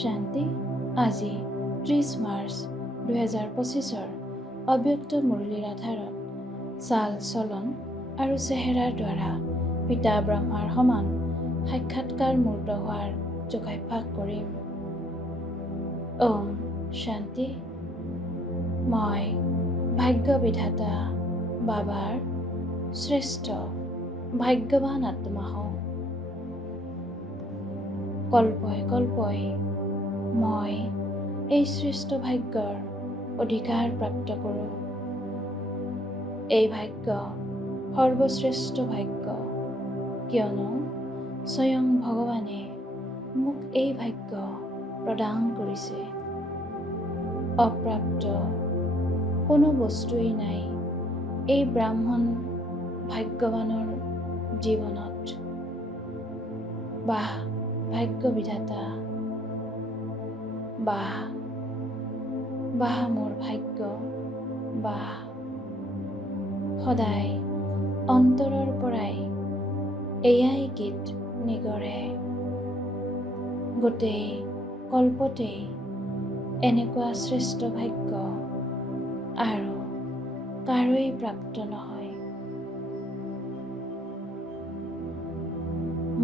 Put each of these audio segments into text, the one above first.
শান্তি। আজি 30 মাৰ্চ 2025 অব্যক্ত মুৰলীৰ আধাৰত চাল চলন আৰু চেহেৰাৰ দ্বাৰা পিতা ব্ৰহ্মাৰ সমান সাক্ষাৎকাৰ মূৰ্ত হোৱাৰ যোগাভ্যাস কৰিম। ওম শান্তি। মই ভাগ্য বিধাতা বাবাৰ শ্ৰেষ্ঠ ভাগ্যৱান আত্মা হওঁ। কল্পই কল্পই মই এই শ্ৰেষ্ঠ ভাগ্যৰ অধিকাৰ প্ৰাপ্ত কৰোঁ। এই ভাগ্য সৰ্বশ্ৰেষ্ঠ ভাগ্য, কিয়নো স্বয়ং ভগৱানে মোক এই ভাগ্য প্ৰদান কৰিছে। অপ্ৰাপ্ত কোনো বস্তুৱেই নাই এই ব্ৰাহ্মণ ভাগ্যৱানৰ জীৱনত। বাহ ভাগ্য বিধাতা, বাহ বাহ মোৰ ভাগ্য, বাহ। সদায় অন্তৰৰ পৰাই এয়াই গীত নিগৰে। গোটেই কল্পতেই এনেকুৱা শ্ৰেষ্ঠ ভাগ্য আৰু কাৰোৱেই প্ৰাপ্ত নহয়।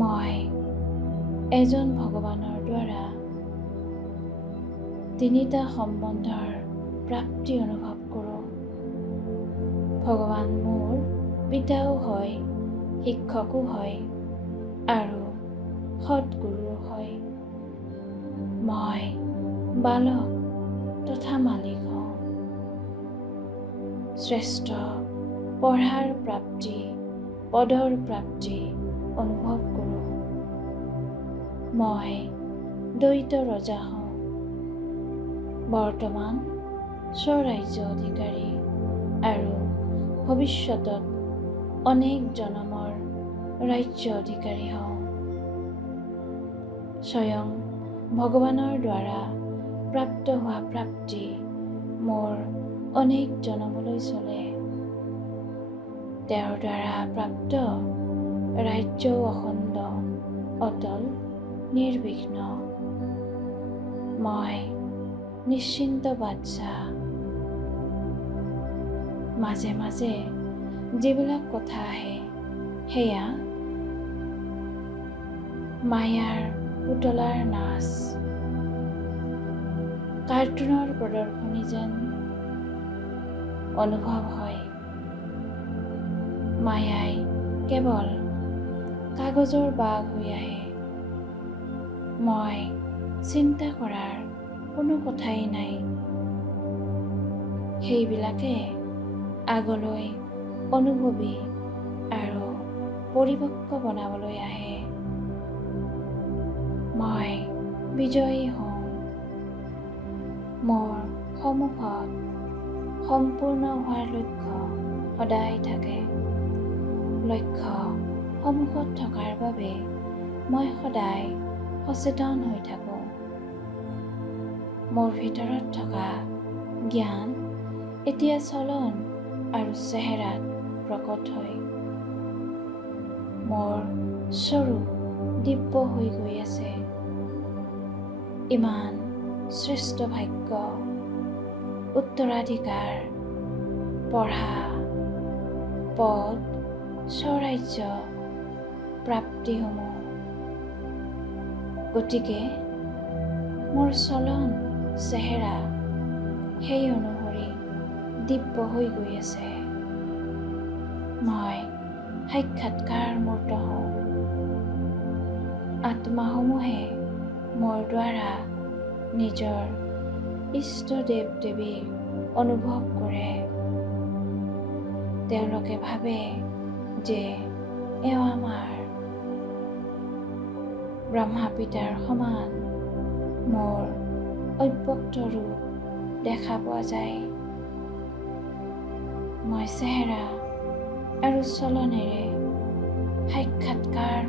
মই এজন ভগৱানৰ দ্বাৰা তিনিটা সম্বন্ধৰ প্ৰাপ্তি অনুভৱ কৰোঁ। ভগৱান মোৰ পিতাও হয়, শিক্ষকো হয় আৰু সৎগুৰুও হয়। মই বালক তথা মালিক হওঁ। শ্ৰেষ্ঠ পঢ়াৰ প্ৰাপ্তি, পদৰ প্ৰাপ্তি অনুভৱ কৰোঁ। মই দ্বৈত ৰজা হওঁ। বৰ্তমান স্বৰাজ্য অধিকাৰী আৰু ভৱিষ্যতত অনেক জনমৰ ৰাজ্য অধিকাৰী হওঁ। স্বয়ং ভগৱানৰ দ্বাৰা প্ৰাপ্ত হোৱা প্ৰাপ্তি মোৰ অনেক জনমলৈ চলে। তেওঁৰ দ্বাৰা প্ৰাপ্ত ৰাজ্যও অখণ্ড, অটল, নিৰ্বিঘ্ন। মই নিশ্চিন্ত বাদশাহ। মাজে মাজে যিবিলাক কথা আহে সেয়া মায়াৰ পুতলাৰ নাচ, কাৰ্টুনৰ প্ৰদৰ্শনী যেন অনুভৱ হয়। মায়াই কেৱল কাগজৰ বাঘ হৈ আহে। মই চিন্তা কৰাৰ কোনো কথাই নাই। সেইবিলাকে আগলৈ অনুভৱী আৰু পৰিপক্ক বনাবলৈ আহে। মই বিজয়ী হওঁ। মোৰ সন্মুখত সম্পূৰ্ণ হোৱাৰ লক্ষ্য সদায় থাকে। লক্ষ্য সন্মুখত থকাৰ বাবে মই সদায় সচেতন হৈ থাকোঁ। মোৰ ভিতৰত থকা জ্ঞান এতিয়া চলন আৰু চেহেৰাত প্ৰকট হয়। মোৰ স্বৰূপ দিব্য হৈ গৈ আছে। ইমান শ্ৰেষ্ঠ ভাগ্য, উত্তৰাধিকাৰ, পঢ়া, পদ, স্বৰাজ্য প্ৰাপ্তিসমূহ। গতিকে মোৰ চলন চেহেৰা সেই অনুসৰি দিব্য হৈ গৈ আছে। মই সাক্ষাৎকাৰ মূৰ্ত হওঁ। আত্মাসমূহে মোৰ দ্বাৰা নিজৰ ইষ্ট দেৱ দেৱীক অনুভৱ কৰে। তেওঁলোকে ভাবে যে এওঁ আমাৰ ব্ৰহ্মা পিতাৰ সমান মোৰ অব্যক্ত ৰূপ দেখা পোৱা যায়। মই চেহেৰা আৰু চলনেৰে সাক্ষাৎকাৰ